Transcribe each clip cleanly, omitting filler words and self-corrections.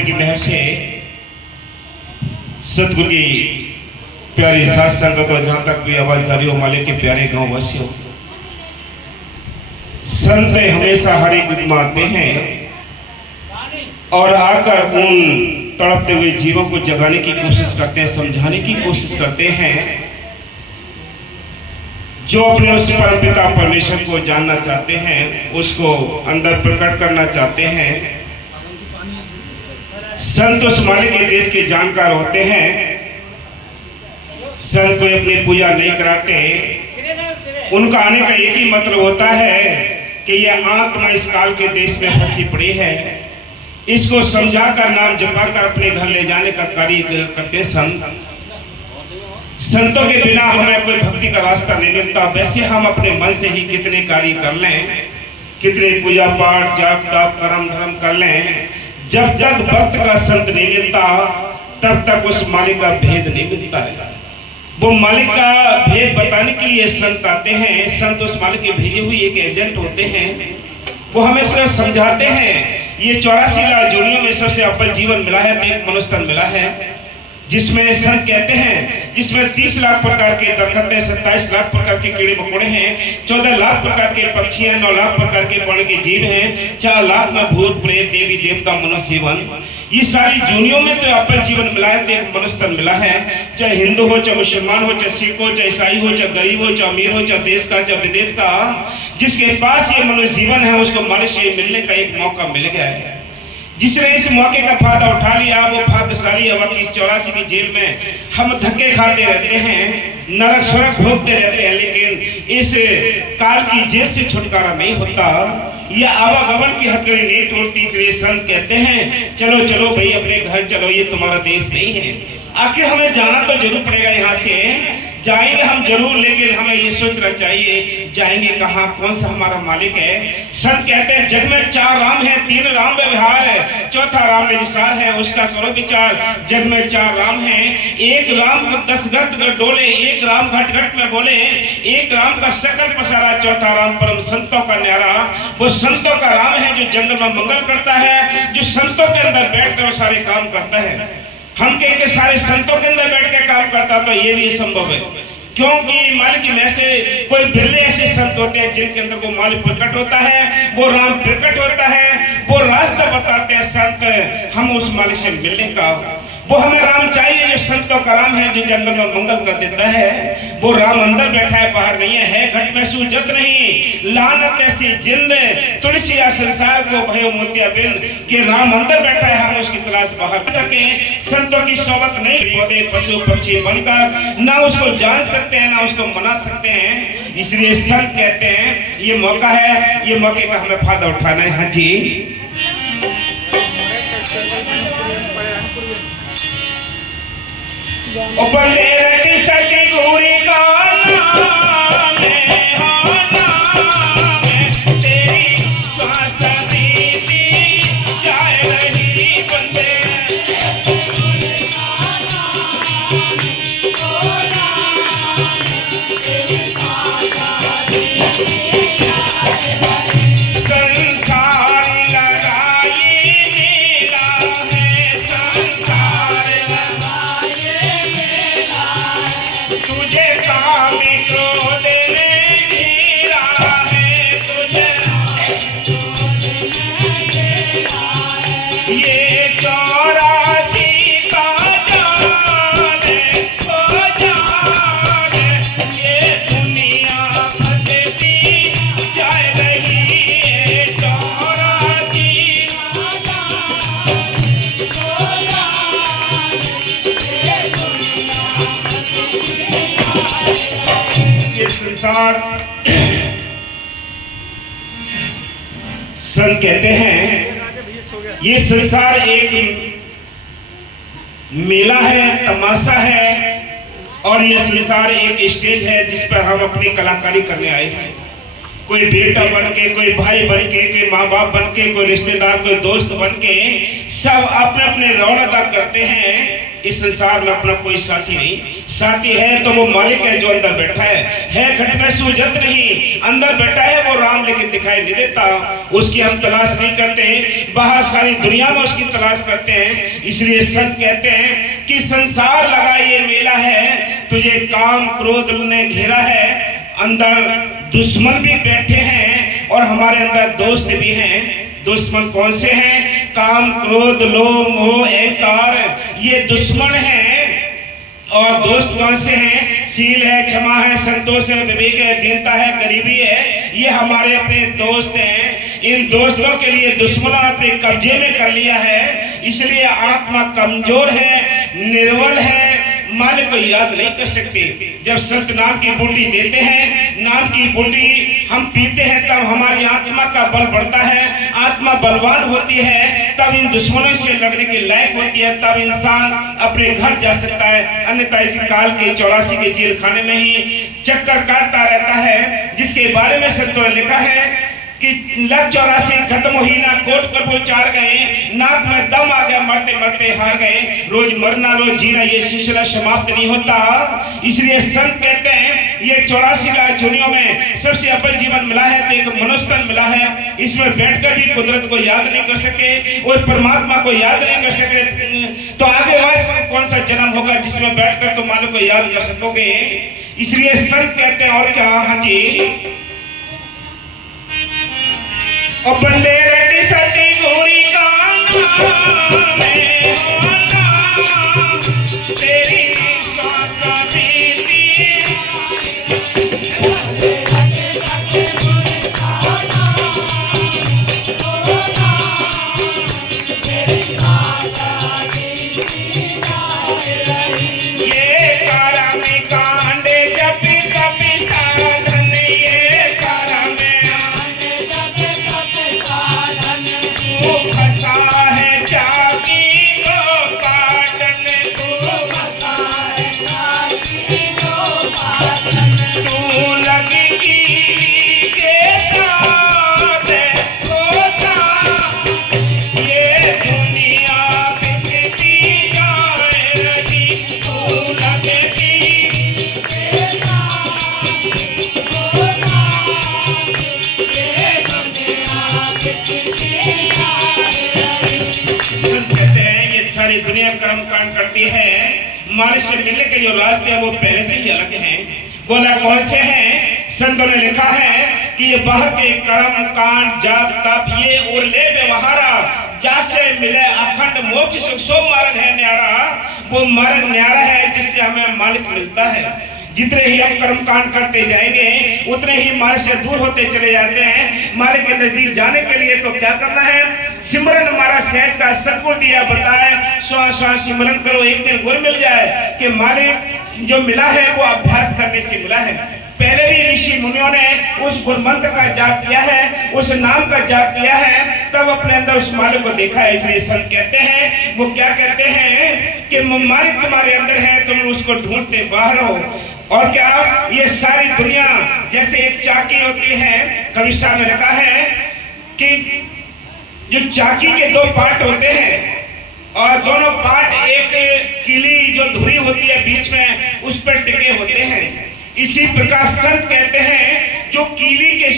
की मेहर से सतगुरु की प्यारी साथ संगत और जहां तक भी आवाज आ रही हो मालिक के प्यारे गांव वासियों, संत हमेशा हरि गुद में आते हैं और आकर उन तड़पते हुए जीवों को जगाने की कोशिश करते हैं, समझाने की कोशिश करते हैं जो अपने उस परमपिता परमेश्वर को जानना चाहते हैं, उसको अंदर प्रकट करना चाहते हैं। संत उस मालिक के देश के जानकार होते हैं। संत को अपनी पूजा नहीं कराते, उनका आने का एक ही मतलब होता है कि यह आत्मा इस काल के देश में फंसी पड़ी है, इसको समझाकर नाम जपाकर अपने घर ले जाने का कार्य करते संत। संतों के बिना हमें कोई भक्ति का रास्ता नहीं मिलता। वैसे हम अपने मन से ही कितने कार्य कर लें, कितने पूजा पाठ जाप ताप कर्म धर्म कर लें, जब तक भक्त का संत नहीं मिलता तब तक उस मालिक का भेद नहीं मिलता है। वो मालिक का भेद बताने के लिए संत आते हैं। संत उस मालिक के भेजे हुए एक एजेंट होते हैं, वो हमें सिर्फ समझाते हैं। ये 84 लाख जोनियों में सबसे अव्वल जीवन मिला है तो एक मनुष्य तन मिला है, जिसमें संत कहते हैं जिसमें 30 लाख प्रकार के दरख्त हैं, 27 लाख प्रकार के कीड़े मकोड़े हैं, 14 लाख प्रकार के पक्षी हैं, 9 लाख प्रकार के वर्ण के जीव हैं, 4 लाख में भूत प्रेत देवी देवता मनुष्य जीवन। ये सारी जोनियों में तो अव्वल जीवन मिला है तो एक मनुष्य तन मिला है। चाहे हिंदू हो, चाहे मुसलमान हो, चाहे सिख हो, चाहे ईसाई हो, चाहे गरीब हो, चाहे अमीर हो, चाहे देश का चाहे विदेश का, जिसके पास ये मनुष्य जीवन है उसको मालिक से मिलने का एक मौका मिल गया है। जिसने इस मौके का फायदा उठा लिया वो भाग्यशाली है। वक्त इस 84 की जेल में हम धक्के खाते रहते हैं, नरक स्वर्ग भोगते रहते हैं, लेकिन इस काल की जेल से छुटकारा नहीं होता। ये आवागमन की हथकड़ी नहीं तोड़ती। इसलिए संत कहते हैं चलो चलो भाई अपने घर चलो, ये तुम्हारा देश नहीं है। आखिर हमें जाना तो जरूर पड़ेगा, यहाँ से जाएंगे हम जरूर, लेकिन हमें ये सोचना चाहिए जाएंगे कहाँ, कौन सा हमारा मालिक है। संत कहते हैं जग में 4 राम है, 3 राम व्यवहार है, चौथा राम निसार है, उसका करो विचार। जग में 4 राम है, एक राम 10 गट डोले, एक राम घट घट में बोले, एक राम का सकल पसारा, चौथा राम परम संतों का न्यारा। वो संतों का राम है जो जंगल में मंगल करता है, जो संतों के अंदर बैठकर वो सारे काम करता है। हम कहेंगे सारे संतों के अंदर बैठ के काम करता तो ये भी संभव है, क्योंकि मालिक की मेहर से कोई बिरले ऐसे संत होते हैं जिनके अंदर वो मालिक प्रकट होता है, वो राम प्रकट होता है, वो रास्ता बताते हैं संत हम उस मालिक से मिलने का। वो हमें राम चाहिए जो संतों का राम है, जो जंगल में मंगल कर देता है। वो राम अंदर बैठा है, बाहर नहीं है घट में सूजत नहीं, लानत ऐसी जिंद तुलसी या संसार को भयो मोतिया बिंद कि राम अंदर बैठा है, हम उसकी तलाश बाहर सके। संतों की सोबत नहीं, पौधे पशु पक्षी बनकर ना उसको जान सकते हैं ना उसको मना सकते हैं। इसलिए संत कहते हैं ये मौका है, ये मौके का हमें फायदा उठाना है। हाँ जी, बंदे रटी सटी गोरी का नाम है, हाँ नाम है, तेरी श्वास बीती जाए रही बंदे संसार। संत कहते हैं ये संसार एक मेला है, तमाशा है, और ये संसार एक स्टेज है जिस पर हम अपनी कलाकारी करने आए हैं। कोई बेटा बन के, कोई भाई बन के, कोई माँ बाप बन के, कोई रिश्तेदार, कोई दोस्त बन के, सब अपने अपने रोल अदा करते हैं। इस संसार में अपना कोई साथी नहीं। साथी है तो वो मालिक है जो अंदर बैठा है घट में सूझत नहीं, अंदर बैठा है वो राम लेकिन दिखाई नहीं देता। उसकी हम तलाश नहीं करते, बाहर सारी दुनिया में उसकी तलाश करते हैं। इसलिए संत कहते हैं कि संसार लगा ये मेला है, तुझे काम क्रोध ने घेरा है। अंदर दुश्मन भी बैठे हैं और हमारे अंदर दोस्त भी हैं। दुश्मन कौन से हैं? काम क्रोध लोभ मोह अहंकार, ये दुश्मन हैं। और दोस्त कौन से हैं? शील है, क्षमा है, संतोष है, विवेक है, दीनता है, गरीबी है, ये हमारे अपने दोस्त हैं। इन दोस्तों के लिए दुश्मन अपने कब्जे में कर लिया है, इसलिए आत्मा कमजोर है, निर्बल है, मालिक को याद नहीं कर सकते। जब संत नाम की बूटी देते हैं, नाम की बूटी हम पीते हैं, तब हमारी आत्मा का बल बढ़ता है, आत्मा बलवान होती है, तब इन दुश्मनों से लड़ने के लायक होती है, तब इंसान अपने घर जा सकता है। अन्यथा इसी काल के 84 के जेल खाने में ही चक्कर काटता रहता है, जिसके बारे में संतों ने लिखा है कि लग 84 खत्म हुई ना, कोट कर चार गए, नाक में दम आ गया, मरते मरते हार गए। रोज मरना रोज जीना, ये सिलसिला समाप्त नहीं होता। इसलिए संत कहते हैं ये 84 लाख दुनिया में सबसे अव्वल जीवन मिला है तो एक मनुष्य तन मिला है। इसमें बैठकर भी कुदरत को याद नहीं कर सके और परमात्मा को याद नहीं कर सके, तो आगे वह कौन सा जन्म होगा जिसमें बैठकर तुम मालिक को याद कर सकोगे। इसलिए संत कहते हैं और क्या, हाँ जी, और बंदे रटी सटी गोरी का नाम है होना, तेरी सांसा बीती ये कारा में कांडे जपी तपी साधन, ये कारा में फसा है चाकी को काटन, तू लगी कीली के साथ ये दुनिया बिसती जाएगी, तू लगेगी के साथ ये दुनिया बिसती कहते हैं ये सारी दुनिया कर्म कांड करती है, मालिक से मिलने के जो रास्ते हैं वो पहले से ही अलग हैं। बोला कौन से हैं? संतों ने लिखा है कि ये बाहर के कर्म कांड जाप तप ये और ले व्यवहारा, जासे मिले अखंड मोक्ष सुख सो मार्ग है न्यारा, वो मार्ग न्यारा है जिससे हमें मालिक मिलता है। जितने ही हम कर्म कांड करते जाएंगे उतने ही मालिक से दूर होते चले जाते हैं। मालिक के नजदीक जाने के लिए तो क्या करना है? सिमरन हमारा सहज का सतगुरु दिया बताए, श्वास श्वास सिमरन करो, एक दिन गुर मिल जाए कि मालिक जो मिला है वो अभ्यास करने से मिला है। पहले भी ऋषि मुनियों ने उस गुरु मंत्र का जाप किया है, उस नाम का जाप किया है, तब अपने अंदर उस मालिक को देखा है। इसलिए संत कहते हैं, वो क्या कहते हैं कि मालिक तुम्हारे अंदर है, तुम उसको ढूंढते बाहर हो। और क्या, ये सारी दुनिया जैसे एक चाकी होती है, कवि साहब ने लिखा है कि जो चाकी के दो पार्ट होते हैं और दोनों पार्ट एक कीली जो धुरी होती है बीच में उस पर टिके होते हैं। इसी प्रकार संत कहते हैं जो कीली के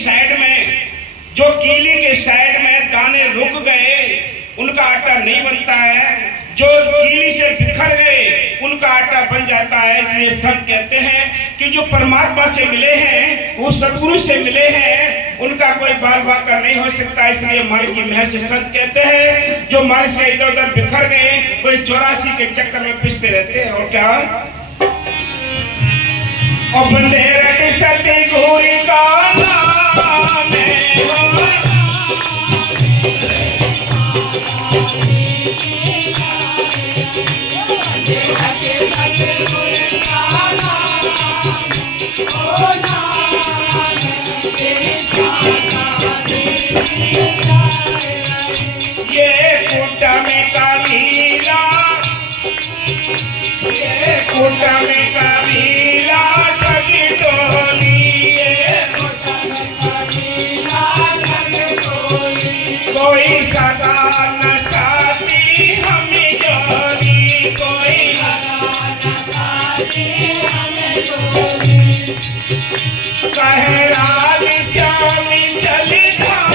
साइड में दाने रुक गए उनका आटा नहीं बनता है, जो कीली से बिखर गए उनका आटा बन जाता है। इसलिए संत कहते हैं कि जो परमात्मा से मिले हैं, वो सदगुरु से मिले हैं, उनका कोई बाल बाकर नहीं हो सकता। इसलिए मालिक की मेहर से संत कहते हैं जो मालिक से इधर उधर बिखर गए कोई 84 के चक्कर में पिसते रहते हैं। और क्या, और बंदे रटे सती घोरी का नाम है ये कुटा में कबीला, ये कुटा में कबीला ठगी टोली, ये कुटा में कबीला ठगी टोली, कोई सदा न साथी हमें जोड़ी, कोई कहे राज श्यामी चली धाम